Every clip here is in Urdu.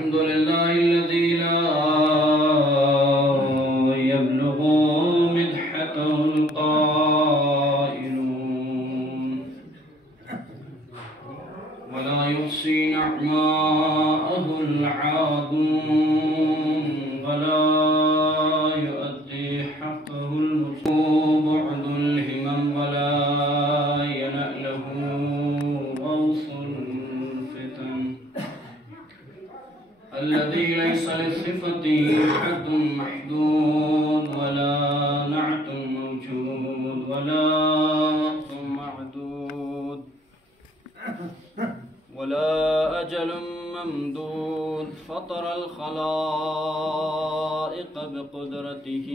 الحمد لله الذي لا يبلغ مدحته القائلون ولا يحصي نعماءه العادون ولا يؤدي حقه المطلوب بعد الهمم ولا ينأله غوص الفتن الذي ليس لصفته حد محدود ولا نعت موجود ولا وقت معدود ولا أجل ممدود فطر الخلائق بقدرته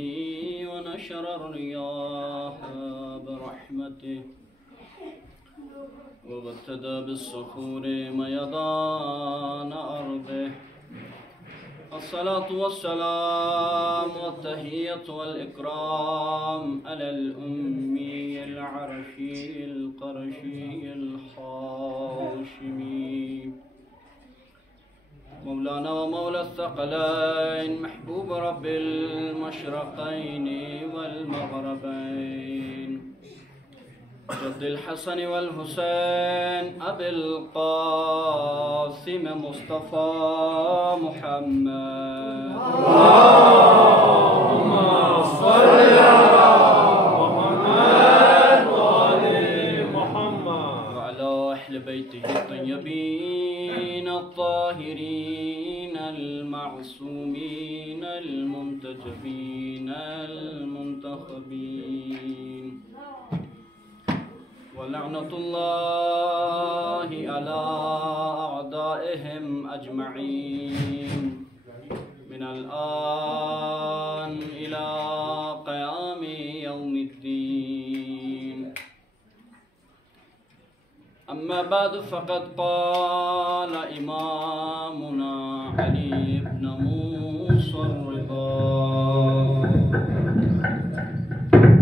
ونشر الرياح برحمته وابتدى بالصخور ميضان أرضه الصلاة والسلام والتحية والإكرام على الأمي العرشي القرشي الحاشمي مولانا ومولى الثقلين محبوب رب المشرقين والمغربين جد الحسن والحسين أبي القاسم مصطفى محمد اللهم صل على محمد وآل محمد وعلى أهل بيته الطيبين الطاهرين المعصومين المنتجبين المنتخبين ولعنة الله على أعدائهم أجمعين من الآن إلى قيام يوم الدين أما بعد فقد قال إمامنا علي بن موسى الرضا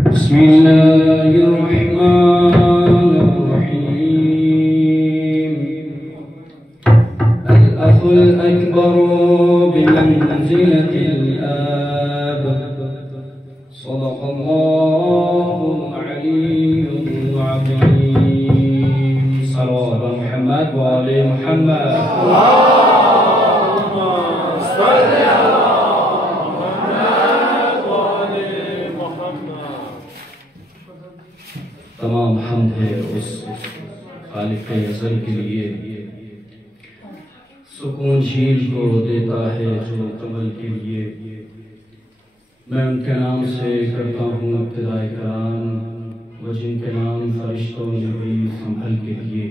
بسم الله الرحمن الرحيم الأخ الأكبر بمنزلة الآب صدق الله العلي العظيم صلوات محمد وآل محمد اللهم صل على محمد وآل محمد تمام حمد ہے اس خالق ازل کے لیے سکون جھیل کو دیتا ہے جو قبل کے لیے میں ان کے نام سے کرتا ہوں ابتدائے کلام و جن کے نام فرشتوں نبی سنبھل کے لیے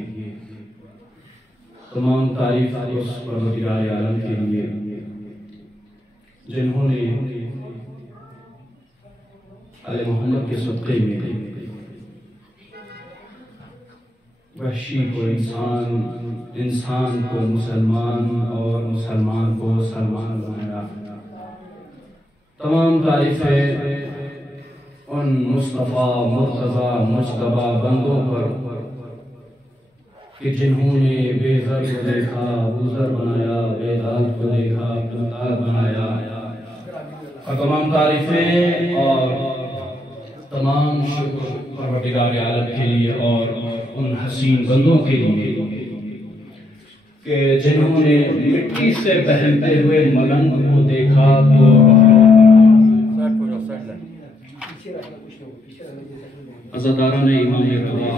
تمام تعریف اس پروردگار عالم کے لیے جنہوں نے آل محمد کے صدقے میں وحشی کو انسان کو مسلمان اور مسلمان کو سلمان بنایا تمام تعریفیں ان مصطفیٰ مرتضیٰ مجتبیٰ بندوں پر کہ جنہوں نے بے زر کو دیکھا بزر بنایا بے داد کو دیکھا بزداد بنایا اور تمام تعریفیں اور تمام شکر پروردگار عالم کے لیے اور ان حسین بندوں کے لیے کہ جنہوں نے مٹی سے بہلتے ہوئے ملنگ کو دیکھا تو عزاداران امام خدا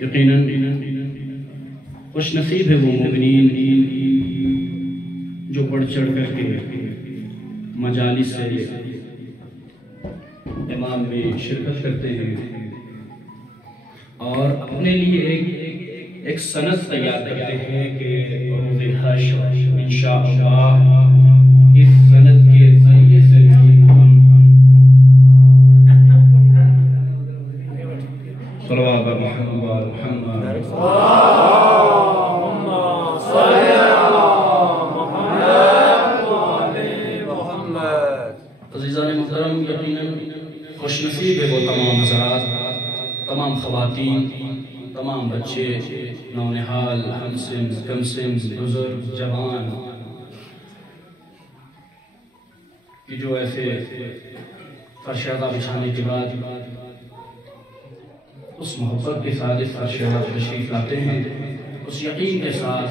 یقیناً خوش نصیب ہے وہ مومنین جو بڑھ چڑھ کر کے مجالس سے امام میں شرکت کرتے ہیں اور اپنے لیے ایک سند تیار کرتے ہیں کہ روز حشر انشاءاللہ اس سند کے ذریعے سے ہم صلوات محمد اللہم صل علی محمد وآل محمد عزیزان محترم یقیناً خوش نصیب ہے وہ تمام حضرات تمام خواتین تمام بچے نونہال بال، ہم سن کم سن، بزرگ جوان، کہ جو ایسے فرشادہ بچھانے کے بعد اس محبت کے ساتھ اس فرش عطا پہ تشریف لاتے ہیں، اس یقین کے ساتھ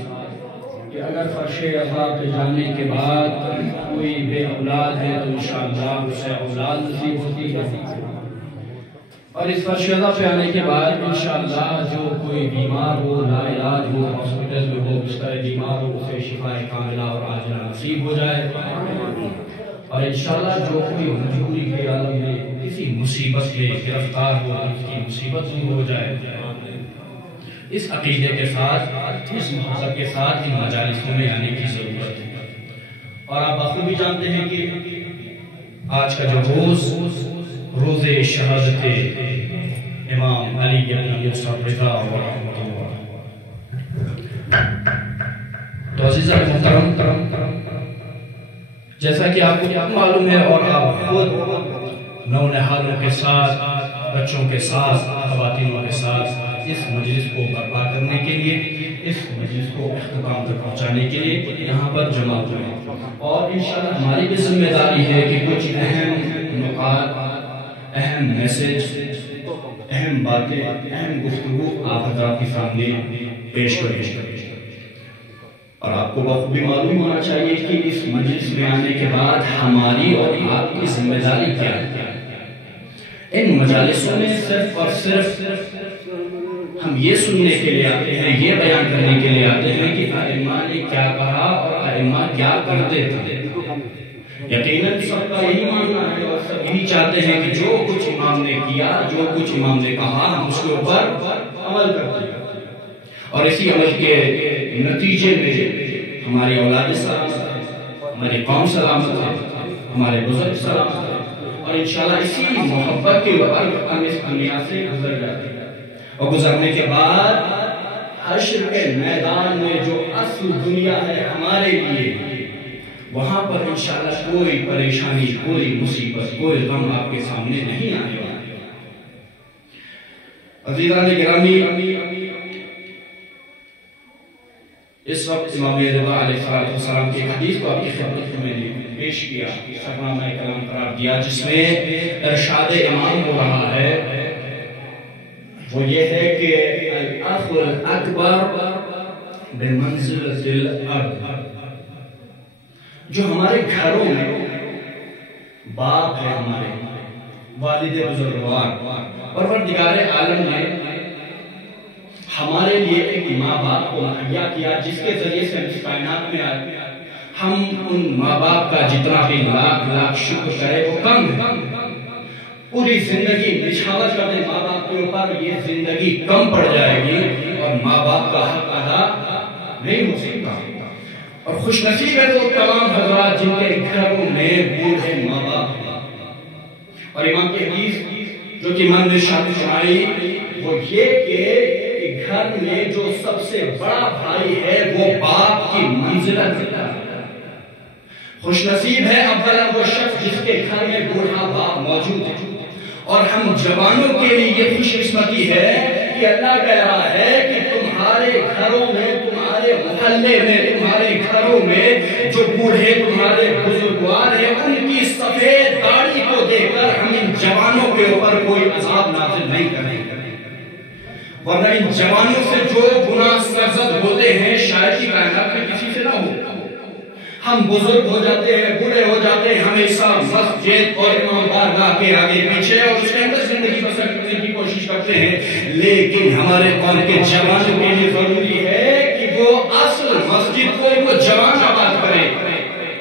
کہ اگر فرش عطا پہ جانے کے بعد کوئی بے اولاد ہے تو انشاءاللہ اسے اولاد نصیب ہوتی ہے، اور اس فرش عطا پہ آنے کے بعد انشاءاللہ جو کوئی بیمار ہو، لا علاج ہو، ہاسپٹل میں ہو، اس طرح بیمار ہو، اسے شفا کاملہ اور عاجلہ نصیب ہو جائے، اور انشاءاللہ جو کوئی مجبوری کے عالم میں کسی مصیبت میں گرفتار ہو، اس کی مصیبت دور ہو جائے۔ اس عقیدے کے ساتھ، اس محبت کے ساتھ ان مجالسوں میں آنے کی ضرورت ہے۔ اور آپ بخوبی جانتے ہیں کہ آج کا جو روز شہادت امام علی بن یوسف رضا رحمۃ اللہ، تو عزیزان محترم، جیسا کہ آپ کو معلوم ہے اور آپ خود نونہالوں کے ساتھ، بچوں کے ساتھ، خواتینوں کے ساتھ اس مجلس کو برپا کرنے کے لیے، اس مجلس کو اختتام تک پہنچانے کے لیے یہاں پر جمع ہوئے ہیں، اور انشاءاللہ ہماری بھی ذمہ داری ہے کہ کچھ اہم نکات، اہم میسج، اہم باتیں، اہم گفتگو آپ حضرات کے سامنے پیش کریں۔ اور آپ کو بخوبی معلوم ہونا چاہیے کہ اس مجلس میں آنے کے بعد ہماری اور آپ کی ذمہ داری کیا ہے۔ ان مجالسوں میں صرف اور صرف ہم یہ سننے کے لیے آتے ہیں، یہ بیان کرنے کے لیے آتے ہیں کہ ائمہ نے کیا کہا اور ائمہ کیا کرتے تھے۔ یقیناً سب کا یہی ماننا ہے اور سب یہی چاہتے ہیں کہ جو کچھ امام نے کیا، جو کچھ امام نے کہا، ہم اس کے اوپر عمل کرتے ہیں، اور اسی عمل کے نتیجے میں ہماری اولاد سلامت ہے، ہماری قوم سلامت ہے، ہمارے بزرگ سلامت ہے، اور انشاءاللہ اسی محبت کے اوپر ہم اس دنیا سے گزر جاتے ہیں، اور گزرنے کے بعد حشر کے میدان میں جو اصل دنیا ہے ہمارے لیے، وہاں پر انشاءاللہ کوئی پریشانی، کوئی مصیبت، کوئی غم آپ کے سامنے نہیں آنے والا۔ عزیزان گرامی، اس وقت امام رضا علیہ السلام کی حدیث کو آپ کی خدمت میں نے پیش کیا، سرنامہ کلام قرار دیا، جس میں ارشاد امام ہو رہا ہے، وہ یہ ہے کہ الاخ الاکبر بمنزلۃ الاب، جو ہمارے گھروں میں باپ ہے، ہمارے والد بزرگوار، پروردگار عالم نے ہمارے لیے ایک ماں باپ کو مہیا کیا، جس کے ذریعے سے اس کائنات میں آئے۔ ہم ان ماں باپ کا جتنا بھی لاکھ لاکھ شکر کرے وہ کم ہے۔ پوری زندگی نچھاور کر دے ماں باپ کے اوپر، یہ زندگی کم پڑ جائے گی اور ماں باپ کا حق ادا نہیں ہو سکتا۔ اور خوش نصیب ہے وہ تمام حضرات جن کے گھروں میں بوڑھے ماں باپ ہیں۔ اور امام کی حدیث جو کہ امام نے شامل فرمائی وہ یہ کہ گھر میں جو سب سے بڑا بھائی ہے وہ باپ کی منزلت ہے۔ خوش نصیب ہے اولا وہ شخص جس کے گھر میں بوڑھا باپ موجود ہے۔ اور ہم جوانوں کے لیے یہ خوش قسمتی ہے کہ اللہ کہہ رہا ہے کہ تمہارے گھروں میں، تمہارے محلے میں، تمہارے گھروں میں جو بوڑھے تمہارے بزرگوار ہیں، ان کی سفید داڑھی کو دیکھ کر ہم ان جوانوں کے اوپر کوئی عذاب نازل نہیں کریں گے، ورنہ ان جوانوں سے جو گناہ سرزد ہوتے ہیں شاید کی کائنات میں کسی سے نہ ہو۔ ہم بزرگ ہو جاتے ہیں، بوڑھے ہو جاتے ہیں، ہمیشہ مسجد اور امام بارگاہ کے آگے پیچھے اور اس کے اندر زندگی بسر کرنے کی کوشش کرتے ہیں، لیکن ہمارے قوم کے جوانوں کے لیے ضروری ہے کہ وہ اصل مسجد کو وہ جوان آباد کرے۔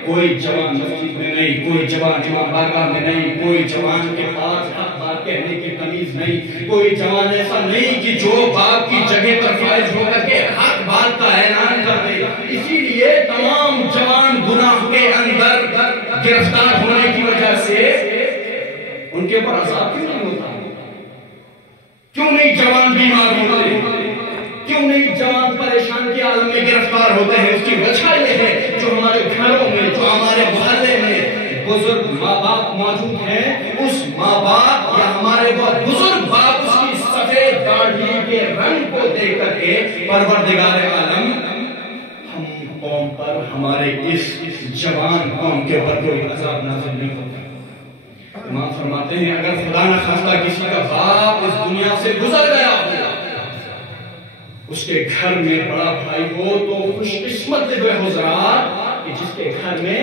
کوئی جوان مسجد میں نہیں، کوئی جوان امام بارگاہ میں نہیں، کوئی جوان کے پاس حق بات کہنے کی تمیز نہیں، کوئی جوان ایسا نہیں کہ جو باپ کی جگہ پر فائز ہو کر کے حق بات کا اعلان کر دے۔ اسی لیے تمام جوان گناہ کے اندر گرفتار ہونے کی وجہ سے ان کے اوپر عذاب کیوں نہیں ہوتا؟ کیوں نہیں جوان بیمار ہوتے؟ کیوں نہیں جوان پریشان کے عالم میں گرفتار ہوتے ہیں؟ اس کی وجہ یہ ہے جو ہمارے گھروں میں، جو ہمارے محلے میں بزرگ ماں باپ موجود ہیں، اس ماں باپ یا ہمارے بزرگ باپ اس کی سفید داڑھی کے رنگ کو دیکھ کر کے پروردگار عالم ہم قوم پر، ہمارے اس جوان قوم کے اوپر کوئی عذاب نازل نہیں ہوتا۔ امام فرماتے ہیں اگر خدا نہ خواستہ کسی کا باپ اس دنیا سے گزر گیا ہو، اس کے گھر میں بڑا بھائی ہو تو خوش قسمت جو ہے حضرات کہ جس کے گھر میں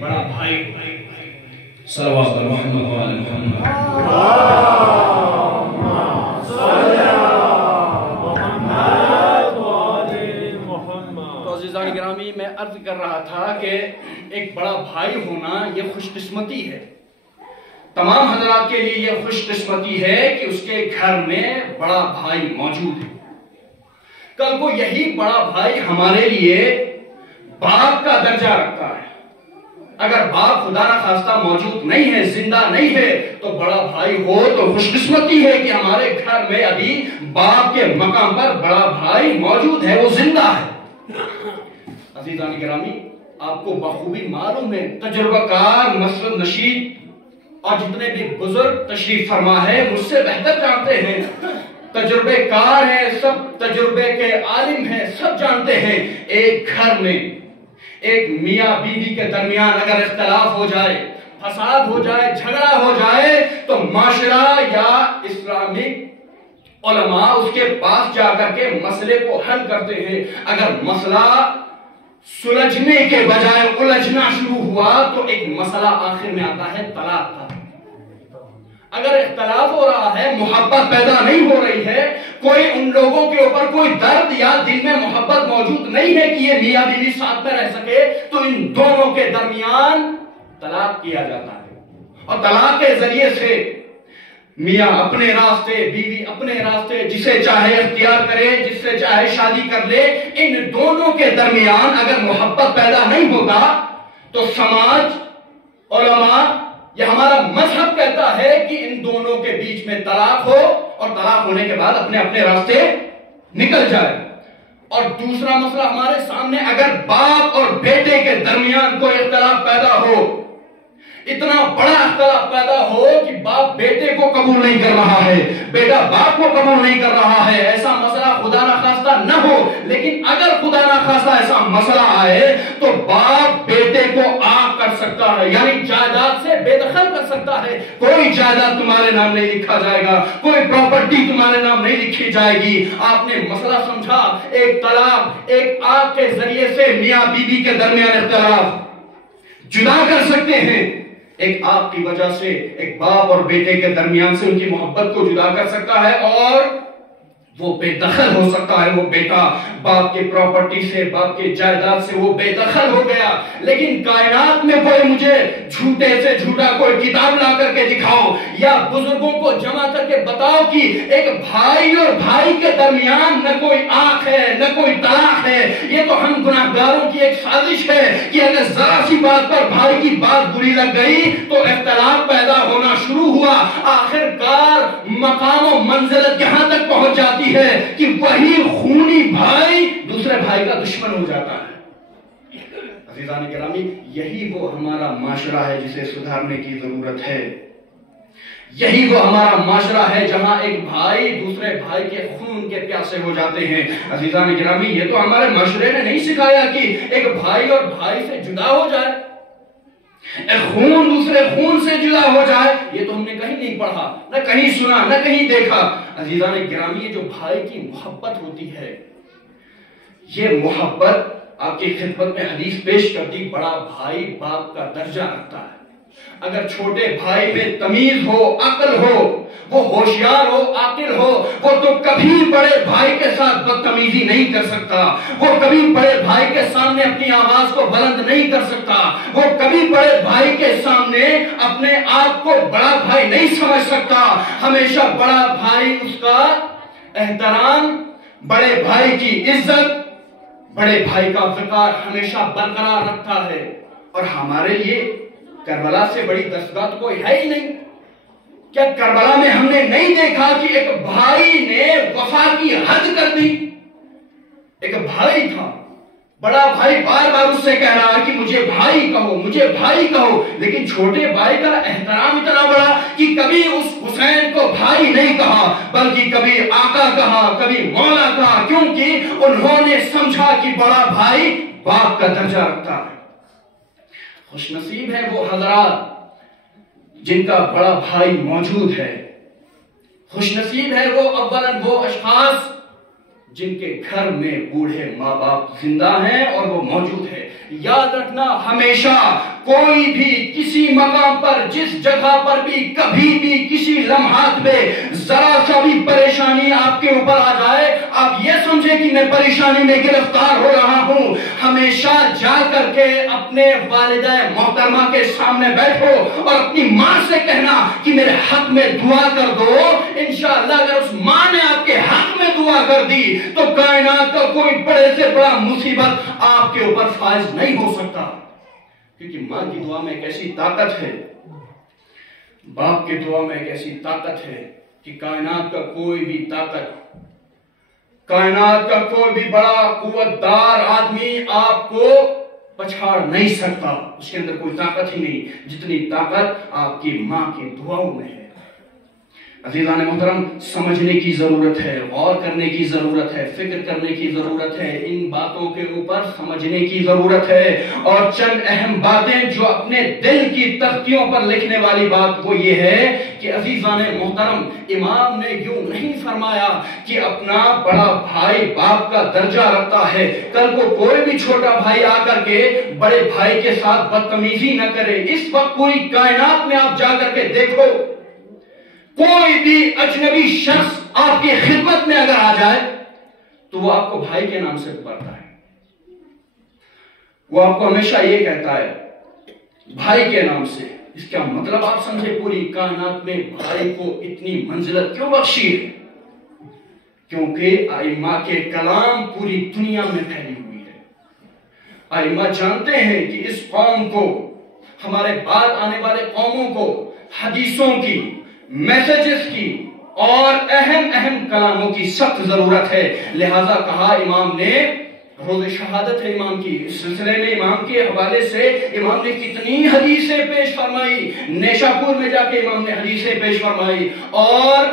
بڑا بھائی ہو۔ صلوات محمد و آل محمد۔ گرامی میں عرض کر رہا تھا کہ ایک بڑا بھائی ہونا یہ خوش قسمتی ہے، تمام حضرات کے لیے یہ خوش قسمتی ہے کہ اس کے گھر میں بڑا بھائی موجود ہے۔ کل کو یہی بڑا بھائی ہمارے لیے باپ کا درجہ رکھتا ہے، اگر باپ خدا نہ خواستہ موجود نہیں ہے، زندہ نہیں ہے، تو بڑا بھائی ہو تو خوش قسمتی ہے کہ ہمارے گھر میں ابھی باپ کے مقام پر بڑا بھائی موجود ہے، وہ زندہ ہے۔ عزیزان گرامی، آپ کو بخوبی معلوم ہے، تجربہ کار، مسند نشید اور جتنے بھی بزرگ تشریف فرما ہے مجھ سے بہتر جانتے ہیں، تجربے کار ہیں، سب تجربے کے عالم ہیں، سب جانتے ہیں ایک گھر میں ایک میاں بیوی کے درمیان اگر اختلاف ہو جائے، فساد ہو جائے، جھگڑا ہو جائے تو معاشرہ یا اسلامک علماء اس کے پاس جا کر کے مسئلے کو حل کرتے ہیں۔ اگر مسئلہ سلجھنے کے بجائے الجھنا شروع ہوا تو ایک مسئلہ آخر میں آتا ہے طلاق کا۔ اگر اختلاف ہو رہا ہے، محبت پیدا نہیں ہو رہی ہے، کوئی ان لوگوں کے اوپر کوئی درد یا دل میں محبت موجود نہیں ہے کہ یہ میاں بیوی ساتھ میں رہ سکے، تو ان دونوں کے درمیان طلاق کیا جاتا ہے، اور طلاق کے ذریعے سے میاں اپنے راستے، بیوی اپنے راستے، جسے چاہے اختیار کرے، جس سے چاہے شادی کر لے۔ ان دونوں کے درمیان اگر محبت پیدا نہیں ہوتا تو سماج، علماء یا ہمارا مذہب کہتا ہے کہ ان دونوں کے بیچ میں طلاق ہو، اور طلاق ہونے کے بعد اپنے اپنے راستے نکل جائے۔ اور دوسرا مسئلہ ہمارے سامنے، اگر باپ اور بیٹے کے درمیان کوئی اختلاف پیدا ہو، اتنا بڑا اختلاف پیدا ہو کہ باپ بیٹے کو قبول نہیں کر رہا ہے، بیٹا باپ کو قبول نہیں کر رہا ہے، ایسا مسئلہ خدا نہ خواستہ نہ ہو، لیکن اگر خدا نہ خواستہ ایسا مسئلہ آئے تو باپ بیٹے کو آگ کر سکتا ہے، یعنی جائیداد سے بے دخل کر سکتا ہے۔ کوئی جائیداد تمہارے نام نہیں لکھا جائے گا، کوئی پراپرٹی تمہارے نام نہیں لکھی جائے گی۔ آپ نے مسئلہ سمجھا، ایک طلاق، ایک آگ کے ذریعے سے میاں بیوی کے درمیان اختلاف جدا کر سکتے ہیں، ایک آگ کی وجہ سے ایک باپ اور بیٹے کے درمیان سے ان کی محبت کو جدا کر سکتا ہے، اور وہ بے دخل ہو سکتا ہے۔ وہ بیٹا باپ کے پراپرٹی سے، باپ کے جائیداد سے وہ بے دخل ہو گیا۔ لیکن کائنات میں کوئی مجھے جھوٹے سے جھوٹا کوئی کتاب لا کر کے دکھاؤ یا بزرگوں کو جمع کر کے بتاؤ کہ ایک بھائی اور بھائی کے درمیان نہ کوئی آنکھ ہے، نہ کوئی طلاق ہے۔ یہ تو ہم گناہگاروں کی ایک سازش ہے کہ اگر ذرا سی بات پر بھائی کی بات بری لگ گئی تو اختلاف پیدا ہونا شروع ہوا، آخر کار مقام و منزلت یہاں تک پہنچ جاتی ہے کہ وہی خونی بھائی دوسرے بھائی کا دشمن ہو جاتا ہے۔ عزیزان گرامی، یہی وہ ہمارا معاشرہ ہے جسے سدھارنے کی ضرورت ہے۔ یہی وہ ہمارا معاشرہ ہے جہاں ایک بھائی دوسرے بھائی کے خون کے پیاسے ہو جاتے ہیں۔ عزیزان گرامی، یہ تو ہمارے معاشرے نے نہیں سکھایا کہ ایک بھائی اور بھائی سے جدا ہو جائے، ایک خون دوسرے خون سے جدا ہو جائے، یہ تو ہم نے کہیں نہیں پڑھا، نہ کہیں سنا، نہ کہیں دیکھا۔ عزیزان گرامی، یہ جو بھائی کی محبت ہوتی ہے، یہ محبت آپ کی خدمت میں حدیث پیش کرتی، بڑا بھائی باپ کا درجہ رکھتا ہے۔ اگر چھوٹے بھائی میں تمیز ہو، عقل ہو، وہ ہوشیار ہو، عاقل ہو، وہ تو کبھی بڑے بھائی کے ساتھ بدتمیزی نہیں کر سکتا، وہ کبھی بڑے بھائی کے سامنے اپنی آواز کو بلند نہیں کر سکتا، وہ کبھی بڑے بھائی کے سامنے اپنے آپ کو بڑا بھائی نہیں سمجھ سکتا۔ ہمیشہ بڑا بھائی اس کا احترام، بڑے بھائی کی عزت، بڑے بھائی کا وقار ہمیشہ برقرار رکھتا ہے۔ اور ہمارے لیے کربلا سے بڑی دستگاہ تو کوئی ہے ہی نہیں۔ کیا کربلا میں ہم نے نہیں دیکھا کہ ایک بھائی نے وفا کی حد کر دی؟ ایک بھائی تھا، بڑا بھائی بار بار اس سے کہہ رہا کہ مجھے بھائی کہو، مجھے بھائی کہو، لیکن چھوٹے بھائی کا احترام اتنا بڑا کہ کبھی اس حسین کو بھائی نہیں کہا، بلکہ کبھی آقا کہا، کبھی مولا کہا، کیونکہ انہوں نے سمجھا کہ بڑا بھائی باپ کا درجہ رکھتا ہے۔ خوش نصیب ہے وہ حضرات جن کا بڑا بھائی موجود ہے، خوش نصیب ہے وہ اولاً وہ اشخاص جن کے گھر میں بوڑھے ماں باپ زندہ ہیں اور وہ موجود ہے۔ یاد رکھنا ہمیشہ کوئی بھی کسی مقام پر، جس جگہ پر بھی، کبھی بھی، کسی لمحات میں ذرا سا بھی پریشانی آپ کے اوپر آ جائے، آپ یہ سمجھیں کہ میں پریشانی میں گرفتار ہو رہا ہوں، ہمیشہ جا کر کے اپنے والدہ محترمہ کے سامنے بیٹھو اور اپنی ماں سے کہنا کہ میرے حق میں دعا کر دو۔ انشاءاللہ اگر اس ماں نے آپ کے حق میں دعا کر دی تو کائنات کا کوئی بڑے سے بڑا مصیبت آپ کے اوپر فائز نہیں ہو سکتا، کیونکہ ماں کی دعا میں ایک ایسی طاقت ہے، باپ کی دعا میں ایک ایسی طاقت ہے کہ کائنات کا کوئی بھی طاقت، کائنات کا کوئی بھی بڑا قوت دار آدمی آپ کو پچھاڑ نہیں سکتا، اس کے اندر کوئی طاقت ہی نہیں جتنی طاقت آپ کی ماں کی دعاؤں میں ہے۔ عزیزان محترم، سمجھنے کی ضرورت ہے، غور کرنے کی ضرورت ہے، فکر کرنے کی ضرورت ہے، ان باتوں کے اوپر سمجھنے کی ضرورت ہے، اور چند اہم باتیں جو اپنے دل کی تختیوں پر لکھنے والی بات وہ یہ ہے کہ عزیزان محترم، امام نے یوں نہیں فرمایا کہ اپنا بڑا بھائی باپ کا درجہ رکھتا ہے، کل کو کوئی بھی چھوٹا بھائی آ کر کے بڑے بھائی کے ساتھ بدتمیزی نہ کرے۔ اس وقت پوری کائنات میں آپ جا کر کے دیکھو، کوئی بھی اجنبی شخص آپ کی خدمت میں اگر آ جائے تو وہ آپ کو بھائی کے نام سے پکارتا ہے، وہ آپ کو ہمیشہ یہ کہتا ہے بھائی کے نام سے۔ اس کا مطلب آپ سمجھے پوری کائنات میں بھائی کو اتنی منزلت کیوں بخشی ہے؟ کیونکہ ائمہ کے کلام پوری دنیا میں پھیلی ہوئی ہے۔ ائمہ جانتے ہیں کہ اس قوم کو، ہمارے بعد آنے والے قوموں کو حدیثوں کی، میسیجز کی اور اہم کلاموں کی سخت ضرورت ہے، لہذا کہا امام نے، روز شہادت ہے امام کی، اس سلسلے میں امام کے حوالے سے امام نے کتنی حدیثیں پیش فرمائی، نیشاپور میں جا کے امام نے حدیثیں پیش فرمائی، اور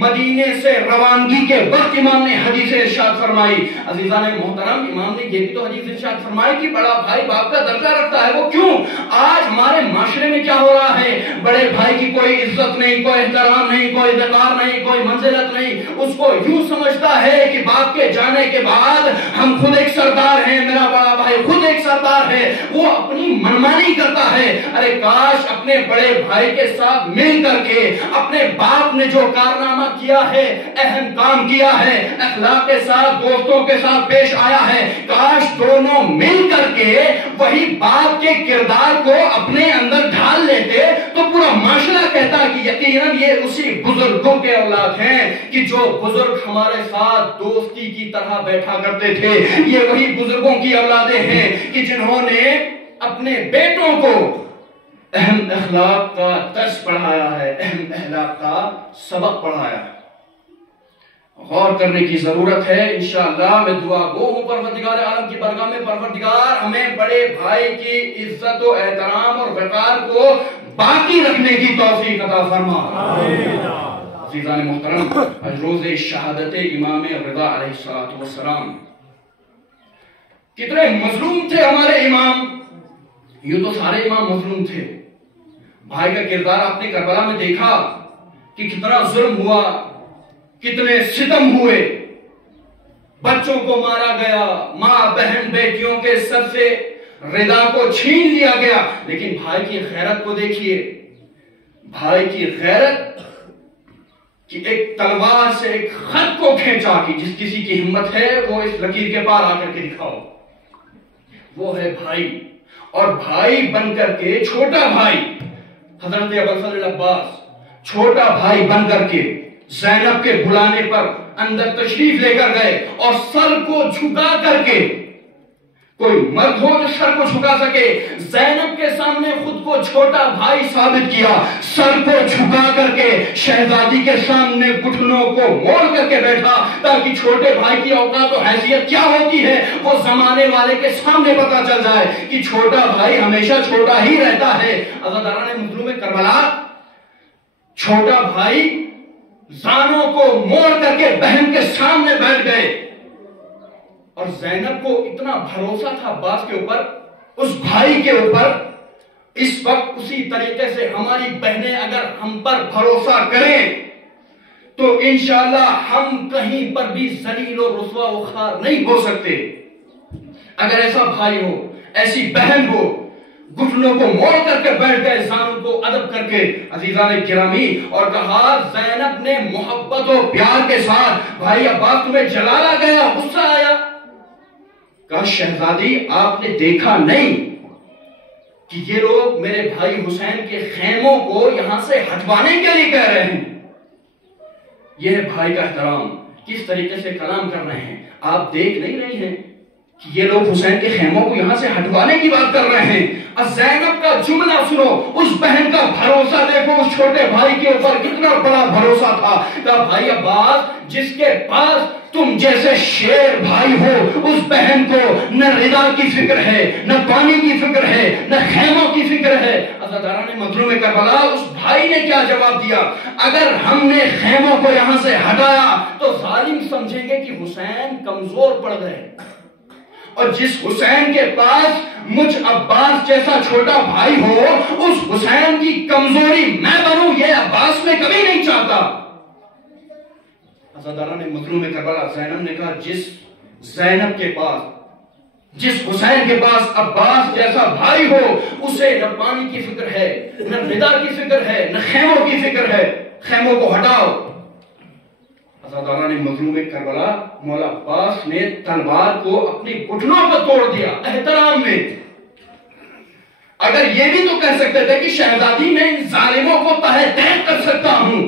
مدینے سے روانگی کے وقت امام نے حدیثیں ارشاد فرمائی۔ عزیزان محترم، امام نے یہ بھی تو حدیث ارشاد فرمائی کہ بڑا بھائی باپ کا درجہ رکھتا ہے۔ وہ کیوں؟ آج ہمارے معاشرے میں کیا ہو رہا ہے، بڑے بھائی کی کوئی عزت نہیں، کوئی احترام نہیں، کوئی وقار نہیں، کوئی منزلت نہیں، اس کو یوں سمجھتا ہے کہ باپ کے جانے کے بعد ہم خود ایک سردار ہیں، میرا بڑا بھائی خود ایک سردار ہے، وہ اپنی منمانی کرتا ہے۔ ارے کاش اپنے بڑے بھائی کے ساتھ مل کر کے اپنے باپ نے جو کارنامہ کیا ہے، اہم کام کیا ہے، اخلاق کے ساتھ، دوستوں کے ساتھ پیش آیا ہے، کاش دونوں مل کر کے وہی باپ کے کردار کو اپنے اندر ڈھال لیتے تو پورا معاشرہ کہتا کہ یقیناً یہ اسی بزرگوں کے اولاد ہیں کہ جو بزرگ ہمارے ساتھ دوستی کی طرح بیٹھا کرتے تھے، یہ وہی بزرگوں کی اولادیں ہیں کہ جنہوں نے اپنے بیٹوں کو اہم اخلاق کا درس پڑھایا ہے، اہم اخلاق کا سبق پڑھایا ہے۔ غور کرنے کی ضرورت ہے۔ انشاءاللہ میں دعا گو ہوں پروردگار عالم کی بارگاہ میں، پروردگار ہمیں بڑے بھائی کی عزت و احترام اور وقار کو باقی رکھنے کی توفیق عطا فرما۔ عزیزان محترم، آج روز شہادت امام رضا علیہ السلام، کتنے مظلوم تھے ہمارے امام، یوں تو سارے امام مظلوم تھے۔ بھائی کا کردار آپ نے کربلا میں دیکھا کہ کتنا ظلم ہوا، کتنے ستم ہوئے، بچوں کو مارا گیا، ماں بہن بیٹیوں کے سر سے رضا کو چھین لیا گیا، لیکن بھائی کی غیرت کو دیکھیے، بھائی کی غیرت کہ ایک تلوار سے ایک خط کو کھینچا کہ جس کسی کی ہمت ہے وہ اس لکیر کے پار آ کر کے دکھاؤ، وہ ہے بھائی۔ اور بھائی بن کر کے چھوٹا بھائی حضرت ابوالفضل عباس چھوٹا بھائی بن کر کے زینب کے بلانے پر اندر تشریف لے کر گئے اور سر کو جھکا کر کے کوئی مرد ہو جو سر کو جھکا سکے. زینب کے سامنے خود کو چھوٹا بھائی ثابت کیا, سر کو جھکا کر کے شہزادی کے سامنے گھٹنوں کو موڑ کر کے بیٹھا, تاکہ چھوٹے بھائی کی اوقات و حیثیت کیا ہوتی ہے وہ زمانے والے کے سامنے پتا چل جائے کہ چھوٹا بھائی ہمیشہ چھوٹا ہی رہتا ہے. عزاداران مظلوم کربلا, چھوٹا بھائی زانوں کو موڑ کر کے بہن کے سامنے بیٹھ گئے, اور زینب کو اتنا بھروسہ تھا عباس کے اوپر, اس بھائی کے اوپر. اس وقت اسی طریقے سے ہماری بہنیں اگر ہم پر بھروسہ کریں تو انشاءاللہ ہم کہیں پر بھی ذلیل و رسوا و خوار نہیں ہو سکتے. اگر ایسا بھائی ہو, ایسی بہن ہو, گھٹنوں کو موڑ کر کے بیٹھ گئے زانوں کو ادب کر کے عزیزان گرامی, اور کہا زینب نے محبت و پیار کے ساتھ, بھائی عباس تمہیں جلال آ گیا, غصہ آیا؟ کہا شہزادی آپ نے دیکھا نہیں کہ یہ لوگ میرے بھائی حسین کے خیموں کو یہاں سے ہٹوانے کے لیے کہہ رہے ہیں. یہ بھائی کا احترام, کس طریقے سے کلام کر رہے ہیں. آپ دیکھ نہیں رہی ہیں کہ یہ لوگ حسین کے خیموں کو یہاں سے ہٹوانے کی بات کر رہے ہیں. زینب کا جملہ سنو, اس بہن کا بھروسہ دیکھو, اس چھوٹے بھائی کے اوپر کتنا بڑا بھروسہ تھا. کہا بھائی عباس جس کے پاس تم جیسے شیر بھائی ہو, اس بہن کو نہ رضا کی فکر ہے, نہ پانی کی فکر ہے, نہ خیموں کی فکر ہے. عزاداران مظلوم کربلا, اس بھائی نے کیا جواب دیا؟ اگر ہم نے خیموں کو یہاں سے ہٹایا تو ظالم سمجھیں گے کہ حسین کمزور پڑ گئے, اور جس حسین کے پاس مجھ عباس جیسا چھوٹا بھائی ہو, اس حسین کی کمزوری میں بنوں, یہ عباس میں کبھی نہیں چاہتا. عزاداران مظلوم کربلا, زینب نے کہا جس زینب کے پاس, جس حسین کے پاس عباس جیسا بھائی ہو, اسے نہ پانی کی فکر ہے, نہ رضا کی فکر ہے, نہ خیموں کی فکر ہے, خیموں کو ہٹاؤ. عزاداران مظلوم کربلا, مولا عباس نے تلوار کو اپنی گھٹنوں پر توڑ دیا احترام میں. اگر یہ بھی تو کہہ سکتے تھے کہ شہزادی میں ان ظالموں کو تہہ تیغ کر سکتا ہوں.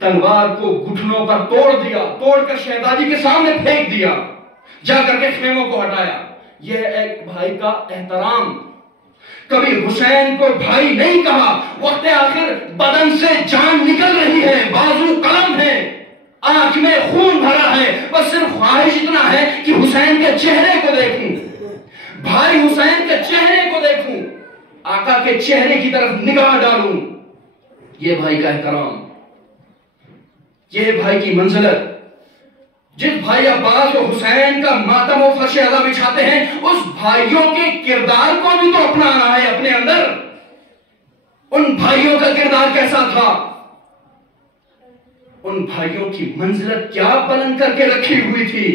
تلوار کو گھٹنوں پر توڑ دیا, توڑ کر شہزادی کے سامنے پھینک دیا, جا کر کے خیموں کو ہٹایا. یہ ایک بھائی کا احترام. کبھی حسین کو بھائی نہیں کہا. وقت آخر بدن سے جان نکل رہی ہے, بازو قلم ہے, آنکھ میں خون بھرا ہے, بس صرف خواہش اتنا ہے کہ حسین کے چہرے کو دیکھوں, بھائی حسین کے چہرے کو دیکھوں, آقا کے چہرے کی طرف نگاہ ڈالوں. یہ بھائی کا احترام, یہ بھائی کی منزلت. جس بھائی عباس و حسین کا ماتم و فرش ادا بچھاتے ہیں, اس بھائیوں کے کردار کو بھی تو اپنانا ہے اپنے اندر. ان بھائیوں کا کردار کیسا تھا, ان بھائیوں کی منزلت کیا بلند کر کے رکھی ہوئی تھی.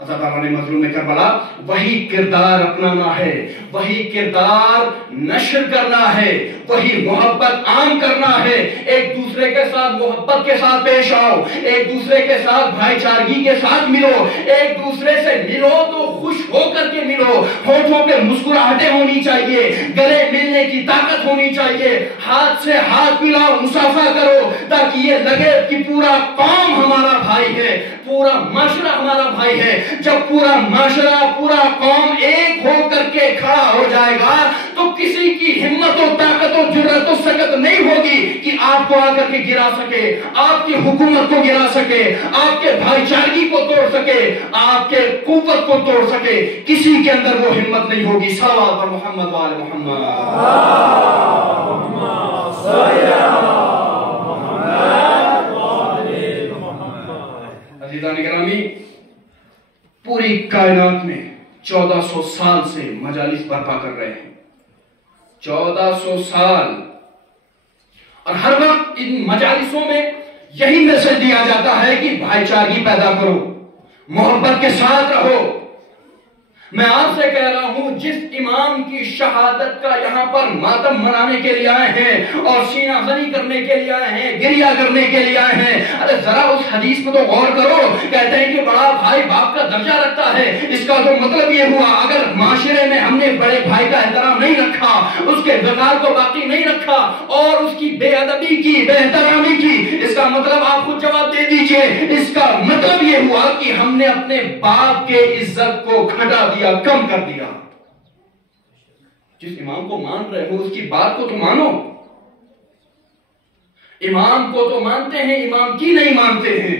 عزاداران مظلوم کربلا, وہی کردار اپنانا ہے, وہی کردار نشر کرنا ہے, وہی محبت عام کرنا ہے. ایک دوسرے کے ساتھ محبت کے ساتھ پیش آؤ, ایک دوسرے کے ساتھ بھائی چارگی کے ساتھ ملو, ایک دوسرے سے ملو تو خوش ہو کر کے ملو, ہونٹوں پہ مسکراہٹیں ہونی چاہیے, گلے ملنے کی طاقت ہونی چاہیے, ہاتھ سے ہاتھ ملاؤ, مصافحہ کرو, تاکہ یہ لگے کہ پورا قوم ہمارا بھائی ہے, پورا معاشرہ ہمارا بھائی ہے. جب پورا معاشرہ, پورا قوم ایک ہو کر کے کھڑا ہو جائے گا تو کسی کی ہمت و طاقت و جرأت و سکت نہیں ہوگی کہ آپ کو آ کر کے گرا سکے, آپ کی حکومت کو گرا سکے, آپ کے بھائی چارگی کو توڑ سکے, آپ کے قوت کو توڑ سکے. کسی کے اندر وہ ہمت نہیں ہوگی. صلوات پر محمد وآل محمد. عزیزان گرامی, پوری کائنات میں 1400 سال سے مجالس برپا کر رہے ہیں, 1400 سال, اور ہر وقت ان مجالسوں میں یہی میسج دیا جاتا ہے کہ بھائی چارگی پیدا کرو, محبت کے ساتھ رہو. میں آپ سے کہہ رہا ہوں جس امام کی شہادت کا یہاں پر ماتم منانے کے لیے آئے ہیں اور سینہ زنی کرنے کے لیے آئے ہیں، گریہ کرنے کے لیے آئے ہیں، ارے ذرا اس حدیث کو تو غور کرو. کہتے ہیں کہ بڑا بھائی باپ کا درجہ رکھتا ہے. اس کا تو مطلب یہ ہوا اگر معاشرے میں ہم نے بڑے بھائی کا احترام نہیں رکھا، اس کے وقار کو باقی نہیں رکھا اور اس کی بے ادبی کی، بے احترامی کی، اس کا مطلب آپ خود جواب دے دیجئے، اس کا مطلب یہ ہوا کہ ہم نے اپنے باپ کے عزت کو گھٹا دیا، کم کر دیا. جس امام کو مان رہے ہو اس کی بات کو تو مانو. امام کو تو مانتے ہیں، امام کی نہیں مانتے ہیں.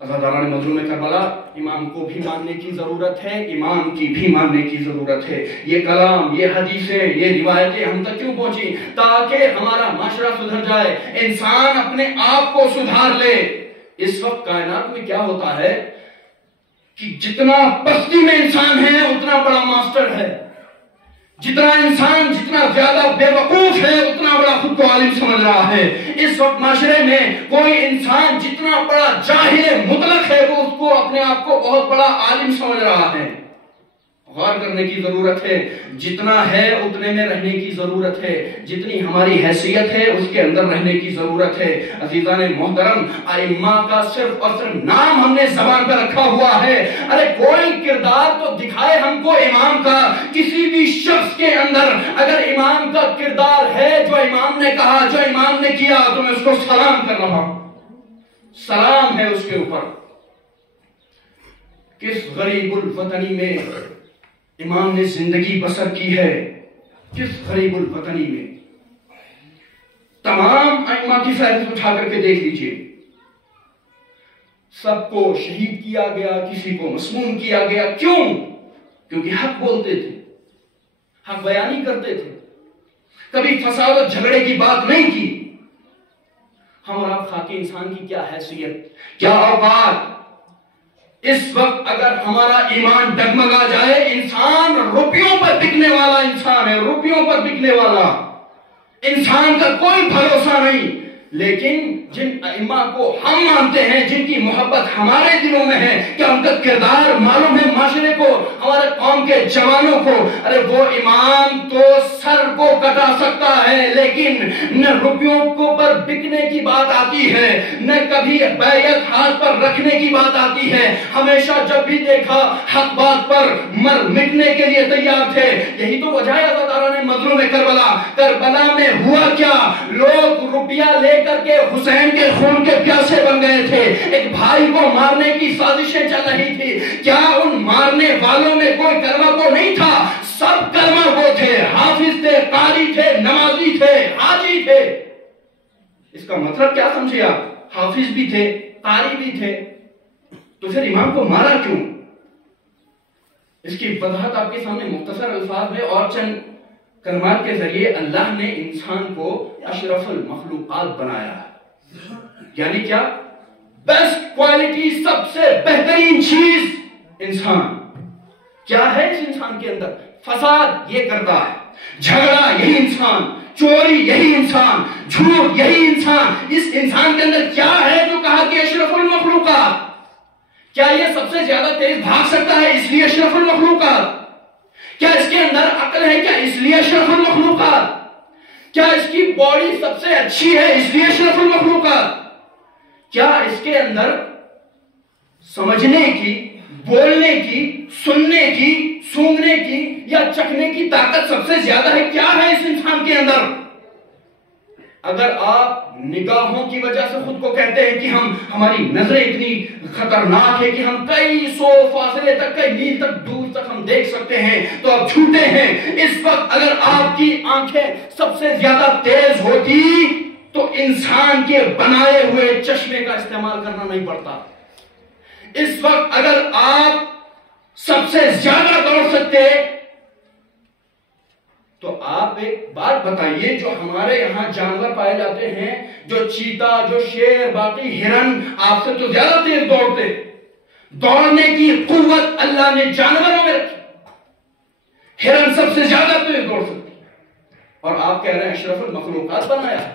عزاداران مظلوم کربلا، امام کو بھی ماننے کی ضرورت ہے، امام کی بھی ماننے کی ضرورت ہے. یہ کلام، یہ حدیثیں، یہ روایتیں ہم تک کیوں پہنچی؟ تاکہ ہمارا معاشرہ سدھر جائے، انسان اپنے آپ کو سدھار لے. اس وقت کائنات میں کیا ہوتا ہے کہ جتنا پستی میں انسان ہے اتنا بڑا ماسٹر ہے، جتنا انسان جتنا زیادہ بے وقوف ہے اتنا بڑا خود کو عالم سمجھ رہا ہے. اس وقت معاشرے میں کوئی انسان جتنا بڑا جاہل مطلق ہے وہ اس کو اپنے آپ کو بہت بڑا عالم سمجھ رہا ہے. غور کرنے کی ضرورت ہے. جتنا ہے اتنے میں رہنے کی ضرورت ہے، جتنی ہماری حیثیت ہے اس کے اندر رہنے کی ضرورت ہے. عزیزان محترم، ائمہ کا صرف اور صرف نام ہم نے زبان پر رکھا ہوا ہے. ارے کوئی کردار تو دکھائے ہم کو امام کا. کسی بھی شخص کے اندر اگر امام کا کردار ہے، جو امام نے کہا، جو امام نے کیا، تو میں اس کو سلام کر رہا ہوں. سلام ہے اس کے اوپر. کس غریب الوطنی میں امام نے زندگی بسر کی ہے، کس غریب الوطنی میں. تمام ائمہ کی فہرست اٹھا کر کے دیکھ لیجئے، سب کو شہید کیا گیا، کسی کو مسموم کیا گیا. کیوں؟ کیونکہ حق بولتے تھے، حق بیانی کرتے تھے، کبھی فساد اور جھگڑے کی بات نہیں کی. ہم اور آپ خاکی انسان کی کیا حیثیت، کیا اوقات. اس وقت اگر ہمارا ایمان ڈگمگا جائے، انسان روپیوں پر بکنے والا انسان ہے، روپیوں پر بکنے والا انسان کا کوئی بھروسہ نہیں. لیکن جن ائمہ کو ہم مانتے ہیں، جن کی محبت ہمارے دلوں میں ہے، کہ ان کا کردار معلوم ہے معاشرے کو، ہمارے قوم کے جوانوں کو، ارے وہ امام تو سر کو کٹا سکتا ہے لیکن نہ روپیوں کو پر بکنے کی بات آتی ہے، نہ کبھی بیعت ہاتھ پر رکھنے کی بات آتی ہے. ہمیشہ جب بھی دیکھا حق بات پر مر مٹنے کے لیے تیار تھے. یہی تو وجہ ہے عزاداران مظلوم کربلا. کربلا میں ہوا کیا؟ لوگ روپیہ لے کر کے حسین کے خون کے پیاسے بن گئے تھے. ایک بھائی کو مارنے کی سازشیں چل رہی تھی. کیا ان مارنے والوں میں کوئی کلمہ کو نہیں تھا؟ سب کلمہ وہ تھے، حافظ تھے، قاری تھے، نمازی تھے، حاجی تھے. اس کا مطلب کیا سمجھے آپ؟ حافظ بھی تھے، قاری بھی تھے، تو پھر امام کو مارا کیوں؟ اس کی وضاحت آپ کے سامنے مختصر الفاظ میں اور چند کلمات کے ذریعے. اللہ نے انسان کو اشرف المخلوقات بنایا، یعنی کیا؟ بیسٹ کوالٹی، سب سے بہترین چیز انسان. کیا ہے اس انسان کے اندر؟ فساد یہ کرتا ہے، جھگڑا یہی انسان، چوری یہی انسان، جھوٹ یہی انسان. اس انسان کے اندر کیا ہے جو کہا کہ اشرف المخلوقات؟ کیا یہ سب سے زیادہ تیز بھاگ سکتا ہے اس لیے اشرف المخلوقات؟ کیا اس کے اندر عقل ہے کیا اس لیے اشرف المخلوقات؟ کیا اس کی باڈی سب سے اچھی ہے اس لیے اشرف المخلوقات؟ کیا اس کے اندر سمجھنے کی، بولنے کی، سننے کی، سونگنے کی یا چکھنے کی طاقت سب سے زیادہ ہے؟ کیا ہے اس انسان کے اندر؟ اگر آپ نگاہوں کی وجہ سے خود کو کہتے ہیں کہ ہماری نظریں اتنی خطرناک ہے کہ ہم کئی سو فاصلے تک، کئی میل تک دور تک ہم دیکھ سکتے ہیں، تو آپ جھوٹے ہیں. اس وقت اگر آپ کی آنکھیں سب سے زیادہ تیز ہوتی تو انسان کے بنائے ہوئے چشمے کا استعمال کرنا نہیں پڑتا. اس وقت اگر آپ سب سے زیادہ دوڑ سکتے تو آپ ایک بات بتائیے، جو ہمارے یہاں جانور پائے جاتے ہیں، جو چیتا، جو شیر، باقی ہرن آپ سے تو زیادہ تیز دوڑتے. دوڑنے کی قوت اللہ نے جانوروں میں رکھی. ہرن سب سے زیادہ تیز دوڑ سکتی، اور آپ کہہ رہے ہیں اشرف المخلوقات بنایا.